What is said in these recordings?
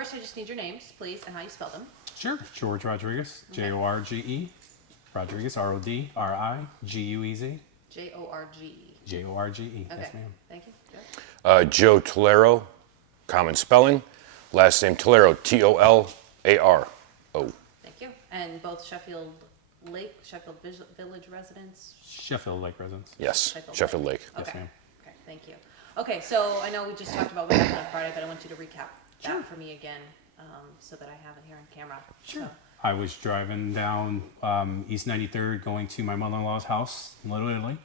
First, I just need your names, please, and how you spell them. Sure. George Rodriguez, Jorge. Rodriguez, Rodriguez. Jorge. Jorge. Okay. Yes, ma'am. Thank you. Joe. Joe Tolero, common spelling. Last name Tolero, Tolaro. Thank you. And both Sheffield Village residents? Sheffield Lake residents. Yes, Sheffield Lake. Okay. Yes, ma'am. Okay, thank you. Okay, so I know we just talked about what happened on Friday, but I want you to recap that for me again so that I have it here on camera. Sure. So, I was driving down East 93rd going to my mother-in-law's house in Little Italy.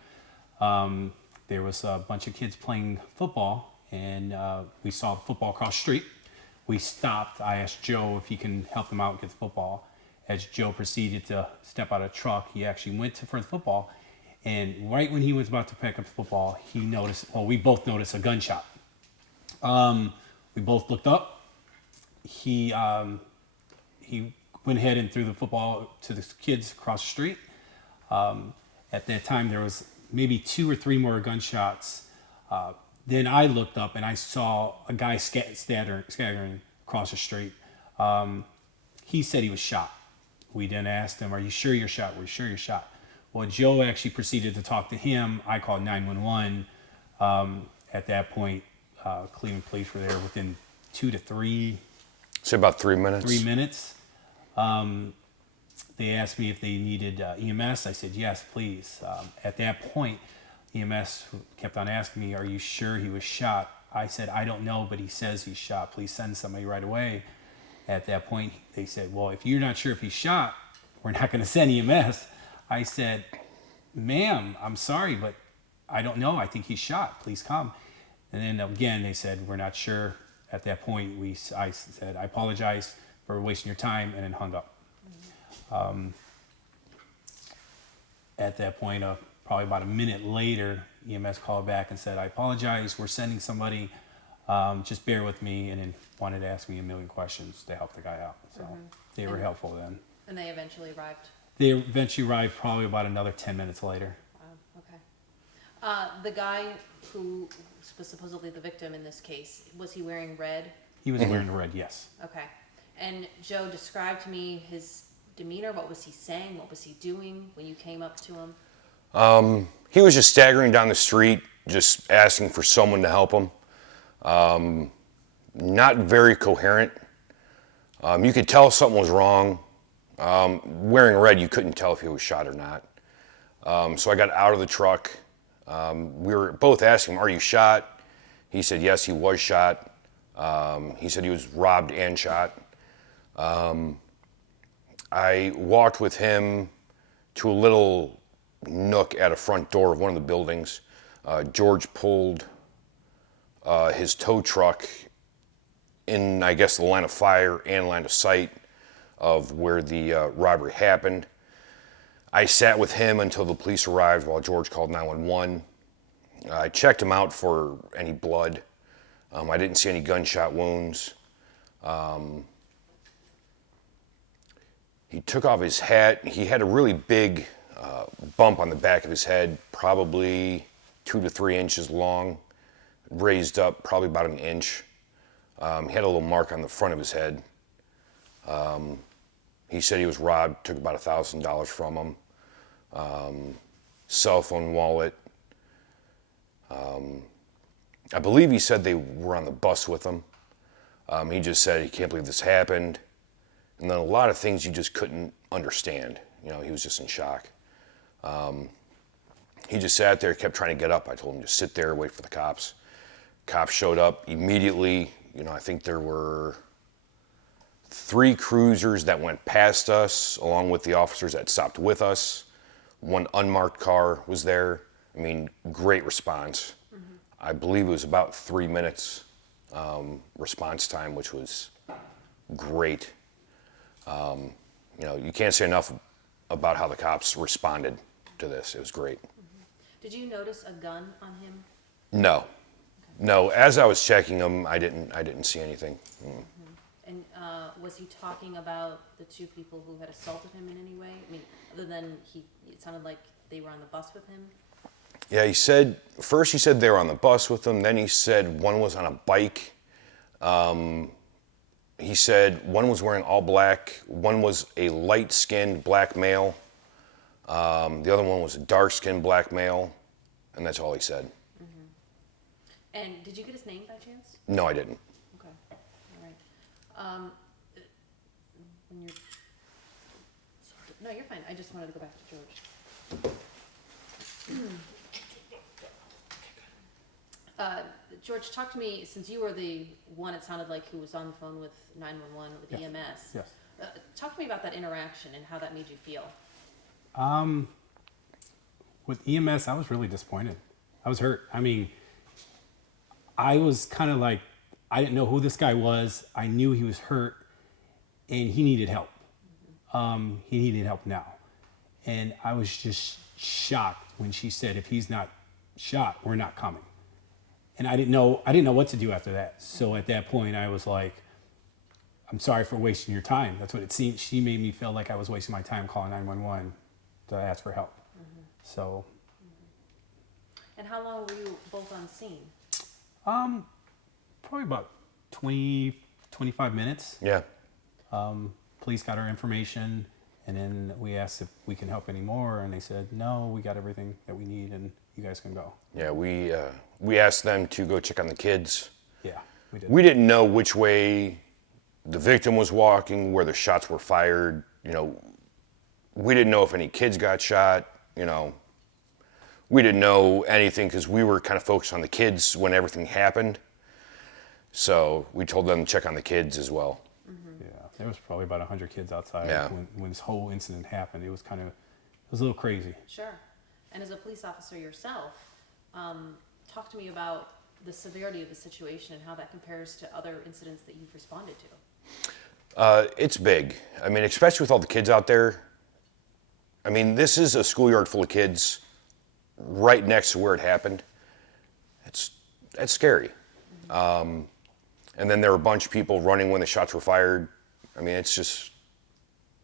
There was a bunch of kids playing football, and we saw the football across the street. We stopped. I asked Joe if he can help them out get the football. As Joe proceeded to step out of the truck, he actually went for the football. And right when he was about to pick up the football, we both noticed a gunshot. We both looked up. He went ahead and threw the football to the kids across the street. At that time, there was maybe 2 or 3 more gunshots. Then I looked up and I saw a guy scattering across the street. He said he was shot. We then asked him, "Are you sure you're shot? Were you sure you're shot?" Well, Joe actually proceeded to talk to him. I called 911. At that point, Cleveland police were there within 2 to 3. So about 3 minutes. 3 minutes. They asked me if they needed EMS. I said, yes, please. At that point, EMS kept on asking me, "Are you sure he was shot?" I said, "I don't know, but he says he's shot. Please send somebody right away." At that point, they said, "Well, if you're not sure if he's shot, we're not going to send EMS." I said, "Ma'am, I'm sorry, but I don't know. I think he's shot. Please come." And then again, they said, "We're not sure." At that point, I said, "I apologize for wasting your time," and then hung up. At that point, probably about a minute later, EMS called back and said, "I apologize. We're sending somebody. Just bear with me," and then wanted to ask me a million questions to help the guy out. So they were helpful then. and they eventually arrived. They eventually arrived probably about another 10 minutes later. Wow, okay. The guy who was supposedly the victim in this case, was he wearing red? He was wearing red, yes. Okay. And Joe, describe to me his demeanor. What was he saying? What was he doing when you came up to him? He was just staggering down the street, just asking for someone to help him. Not very coherent. You could tell something was wrong. Wearing red, you couldn't tell if he was shot or not. So I got out of the truck. We were both asking him, "Are you shot?" He said yes, he was shot. He said he was robbed and shot. I walked with him to a little nook at a front door of one of the buildings. George pulled his tow truck in, I guess, the line of fire and line of sight of where the robbery happened. I sat with him until the police arrived while George called 911. I checked him out for any blood. I didn't see any gunshot wounds. He took off his hat. He had a really big bump on the back of his head, probably 2 to 3 inches long, raised up probably about an inch. He had a little mark on the front of his head. He said he was robbed, took about $1,000 from him. Cell phone, wallet. I believe he said they were on the bus with him. He just said he can't believe this happened. And then a lot of things you just couldn't understand. You know, he was just in shock. He just sat there, kept trying to get up. I told him to sit there, wait for the cops. Cops showed up immediately. You know, I think there were 3 cruisers that went past us, along with the officers that stopped with us. 1 unmarked car was there. I mean, great response. I believe it was about 3 minutes response time, which was great. You know, you can't say enough about how the cops responded to this. It was great. Did you notice a gun on him? No. Okay. No, as I was checking him, I didn't see anything. And was he talking about the 2 people who had assaulted him in any way? I mean, other than it sounded like they were on the bus with him. Yeah, he said they were on the bus with him. Then he said one was on a bike. he said one was wearing all black, one was a light-skinned black male, the other one was a dark-skinned black male, and that's all he said. And did you get his name by chance? No, I didn't. Okay, all right. When you're, no, you're fine. I just wanted to go back to George. George, talk to me, since you were the one, it sounded like, who was on the phone with 911 with Yes. EMS. Yes. Talk to me about that interaction and how that made you feel. With EMS, I was really disappointed. I was hurt. I mean, I was kind of like, I didn't know who this guy was. I knew he was hurt and he needed help. He needed help now. And I was just shocked when she said, if he's not shot, we're not coming. And I didn't know what to do after that. So at that point, I was like, I'm sorry for wasting your time. That's what it seemed. She made me feel like I was wasting my time calling 911 to ask for help. So. And how long were you both on scene? Probably about 20, 25 minutes. Yeah. Police got our information, and then we asked if we can help anymore, and they said, no, we got everything that we need, and you guys can go. Yeah, we asked them to go check on the kids. Yeah, we did. We didn't know which way the victim was walking, where the shots were fired. You know, we didn't know if any kids got shot. You know, we didn't know anything because we were kind of focused on the kids when everything happened. So we told them to check on the kids as well. Yeah, there was probably about 100 kids outside Yeah. when this whole incident happened. It was a little crazy. Sure. And as a police officer yourself, talk to me about the severity of the situation and how that compares to other incidents that you've responded to. It's big. I mean, especially with all the kids out there. I mean, this is a schoolyard full of kids right next to where it happened. That's scary. And then there were a bunch of people running when the shots were fired. I mean, it's just,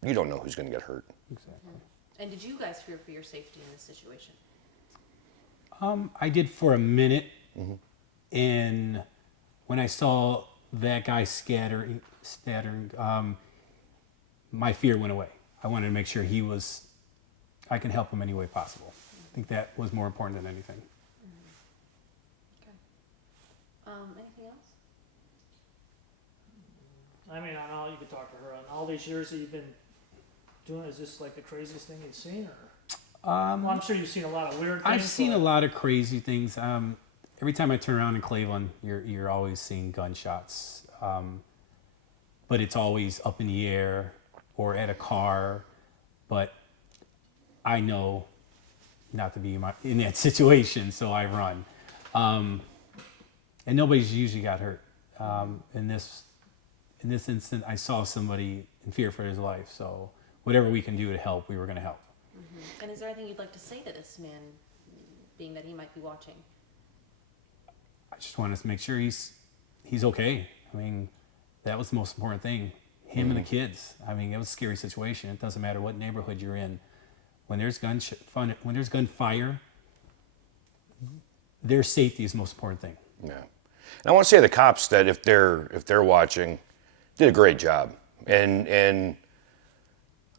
you don't know who's going to get hurt. Exactly. And did you guys fear for your safety in this situation? I did for a minute, and when I saw that guy scattering, my fear went away. I wanted to make sure I can help him any way possible. I think that was more important than anything. Okay. Anything else? I mean, on all, you could talk to her, on all these years that you've been doing, is this like the craziest thing you've seen, or? Well, I'm sure you've seen a lot of weird things. I've seen a lot of crazy things. Every time I turn around in Cleveland, you're always seeing gunshots, but it's always up in the air or at a car. But I know not to be in that situation, so I run. And nobody's usually got hurt. In this instant, I saw somebody in fear for his life. So whatever we can do to help, we were going to help. And is there anything you'd like to say to this man, being that he might be watching? I just wanted to make sure he's okay. I mean, that was the most important thing. Him and the kids. I mean, it was a scary situation. It doesn't matter what neighborhood you're in. When there's gunfire, their safety is the most important thing. Yeah. And I want to say to the cops that if they're watching, did a great job. And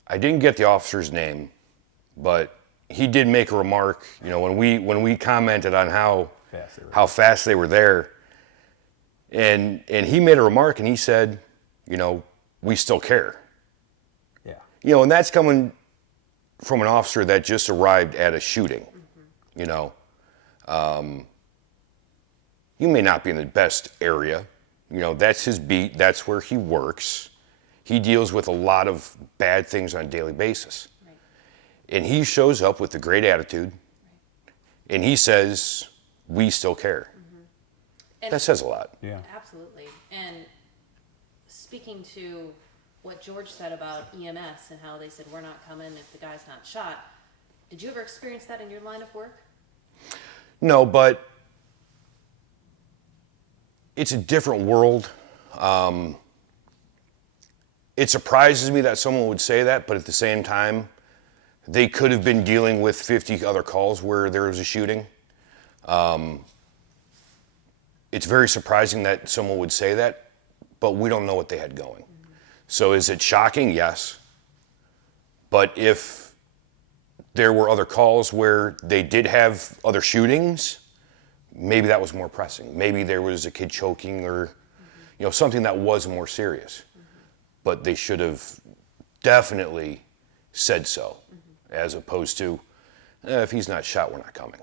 I didn't get the officer's name, but he did make a remark, you know, when we commented on how fast they were there. And he made a remark and he said, you know, we still care. Yeah. You know, and that's coming from an officer that just arrived at a shooting. You know, you may not be in the best area. You know, that's his beat. That's where he works. He deals with a lot of bad things on a daily basis. Right. And he shows up with a great attitude. Right. And he says, we still care. And That says a lot. Yeah. absolutely. And speaking to what George said about EMS and how they said, we're not coming if the guy's not shot, did you ever experience that in your line of work? No, but it's a different world. It surprises me that someone would say that, but at the same time, they could have been dealing with 50 other calls where there was a shooting. It's very surprising that someone would say that, but we don't know what they had going. So is it shocking? Yes. But if there were other calls where they did have other shootings, maybe that was more pressing. Maybe there was a kid choking or, you know, something that was more serious. But they should have definitely said so, as opposed to, if he's not shot, we're not coming.